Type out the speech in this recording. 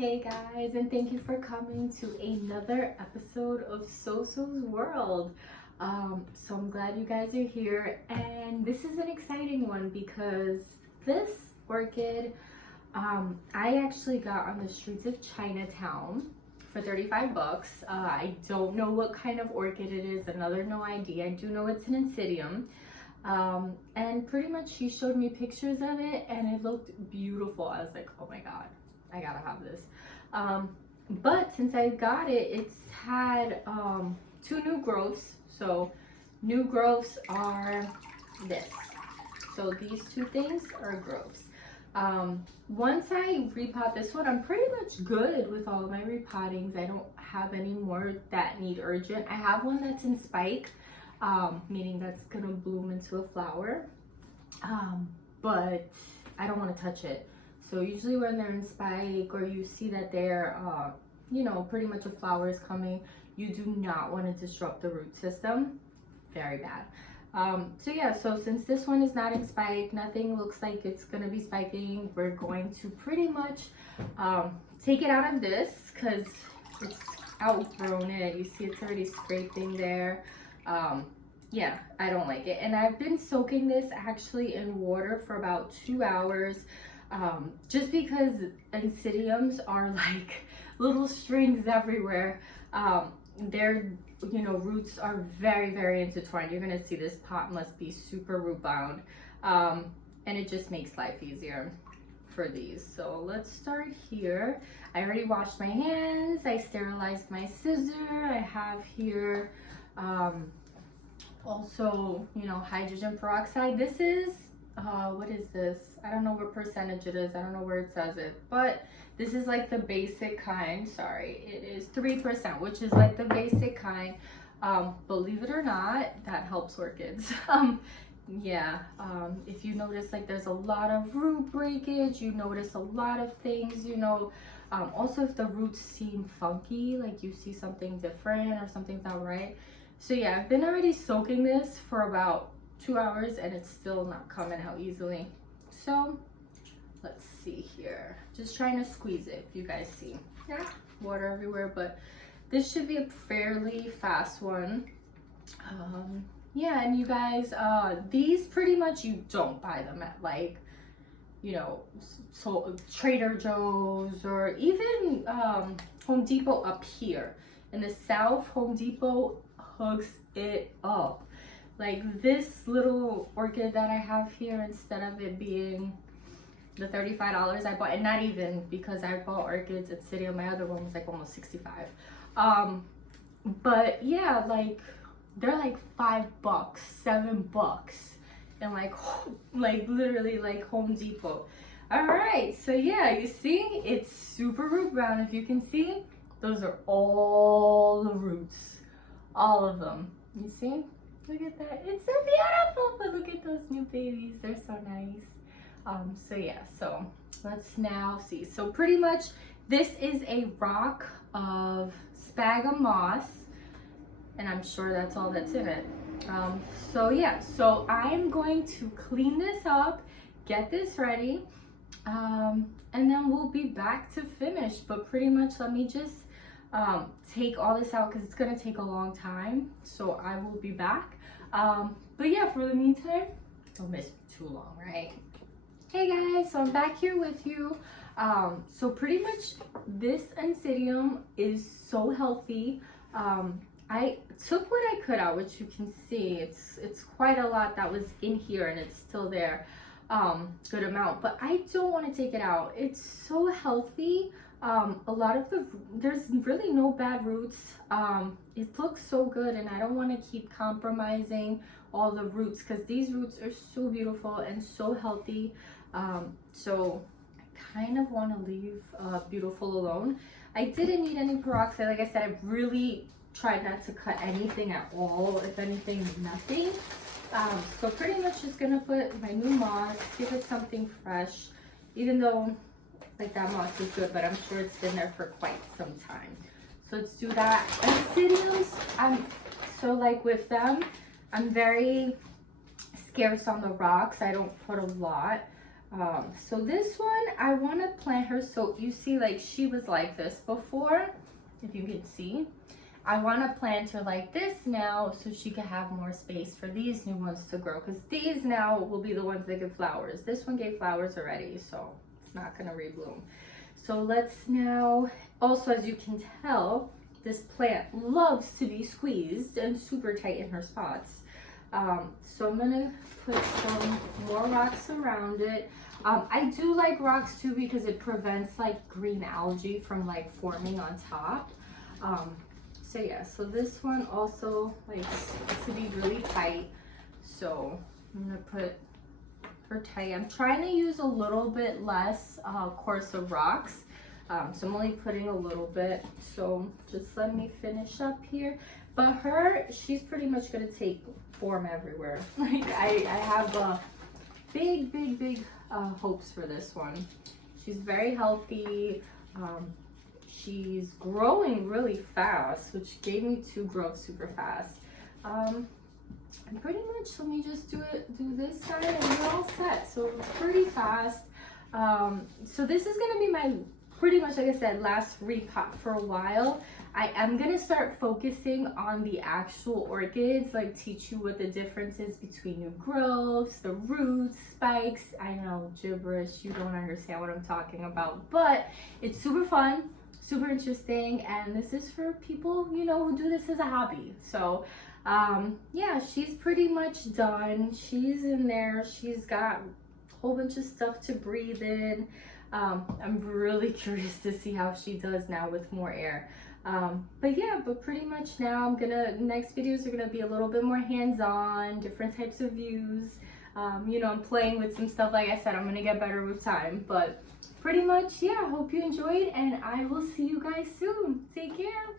Hey guys, and thank you for coming to another episode of Soso's World. So I'm glad you guys are here, and this is an exciting one because this orchid I actually got on the streets of Chinatown for 35 bucks. I don't know what kind of orchid it is, another no idea. I do know it's an Oncidium. And pretty much she showed me pictures of it and it looked beautiful. I was like, oh my god, I gotta have this. But since I got it, it's had two new growths. So new growths are this. So these two things are growths. Once I repot this one, I'm pretty much good with all of my repottings. I don't have any more that need urgent. I have one that's in spike, meaning that's gonna bloom into a flower, but I don't want to touch it. So usually when they're in spike or you see that they're you know, pretty much a flower is coming, you do not want to disrupt the root system. Very bad. So yeah, so since this one is not in spike, nothing looks like it's gonna be spiking, we're going to pretty much take it out of this because it's outgrown it. You see it's already scraping there. Yeah, I don't like it. And I've been soaking this actually in water for about 2 hours, just because Oncidiums are like little strings everywhere. Their, you know, roots are very intertwined. You're gonna see this pot must be super root bound, and it just makes life easier for these. So let's start here. I already washed my hands, I sterilized my scissor. I have here also, you know, hydrogen peroxide. This is what is this? I don't know what percentage it is. I don't know where it says it, but this is like the basic kind. Sorry, it is 3%, which is like the basic kind. Believe it or not, that helps orchids. Yeah, if you notice like there's a lot of root breakage, you notice a lot of things, you know. Also if the roots seem funky, like you see something different or something's not right. So yeah, I've been already soaking this for about 2 hours and it's still not coming out easily. So let's see here. Just trying to squeeze it, if you guys see. Yeah, water everywhere, but this should be a fairly fast one. Yeah, and you guys, these pretty much you don't buy them at like, you know, so Trader Joe's or even Home Depot up here. In the South, Home Depot hooks it up. Like this little orchid that I have here, instead of it being the $35 I bought, and not even, because I bought orchids at City, my other one was like almost 65. But yeah, like they're like $5, $7, and like literally like Home Depot. All right, so yeah, you see it's super root brown. If you can see, those are all the roots, all of them. You see? Look at that, it's so beautiful. But look at those new babies, they're so nice. So yeah, so let's now see. So pretty much this is a rock of sphagnum moss, and I'm sure that's all that's in it. So yeah, so I'm going to clean this up, get this ready, and then we'll be back to finish. But pretty much let me just take all this out because it's gonna take a long time, so I will be back. But yeah, for the meantime, don't miss too long, right? Hey guys, so I'm back here with you. So pretty much this Oncidium is so healthy. I took what I could out, which you can see it's quite a lot that was in here and it's still there, good amount, but I don't want to take it out. It's so healthy. A lot of there's really no bad roots. It looks so good, and I don't want to keep compromising all the roots because these roots are so beautiful and so healthy. So I kind of want to leave beautiful alone. I didn't need any peroxide. Like I said, I really tried not to cut anything at all, if anything, nothing. So pretty much just gonna put my new moss, give it something fresh, even though like that moss is good, but I'm sure it's been there for quite some time. So let's do that. Oncidiums, so like with them, I'm very scarce on the rocks. I don't put a lot. So this one, I want to plant her. So you see, like, she was like this before, if you can see. I want to plant her like this now so she can have more space for these new ones to grow, because these now will be the ones that give flowers. This one gave flowers already, so it's not going to rebloom. So let's now, also, as you can tell, this plant loves to be squeezed and super tight in her spots. So I'm gonna put some more rocks around it. I do like rocks too because it prevents like green algae from like forming on top. So yeah, so this one also likes to be really tight. So I'm gonna put her tight. I'm trying to use a little bit less coarser rocks. So I'm only putting a little bit. So just let me finish up here. But her, she's pretty much gonna take form everywhere. Like I have big hopes for this one. She's very healthy. She's growing really fast, which gave me to grow super fast. And pretty much, let me just do this side and we're all set. So it's pretty fast. So this is gonna be my, pretty much, like I said, last repot for a while. I am gonna start focusing on the actual orchids, like teach you what the difference is between new growths, the roots, spikes. I know, gibberish, you don't understand what I'm talking about, but it's super fun, super interesting, and this is for people, you know, who do this as a hobby. So yeah, she's pretty much done. She's in there. She's got a whole bunch of stuff to breathe in. I'm really curious to see how she does now with more air. But yeah, but pretty much now next videos are gonna be a little bit more hands-on, different types of views. You know, I'm playing with some stuff. Like I said, I'm gonna get better with time, but pretty much, yeah, I hope you enjoyed and I will see you guys soon. Take care.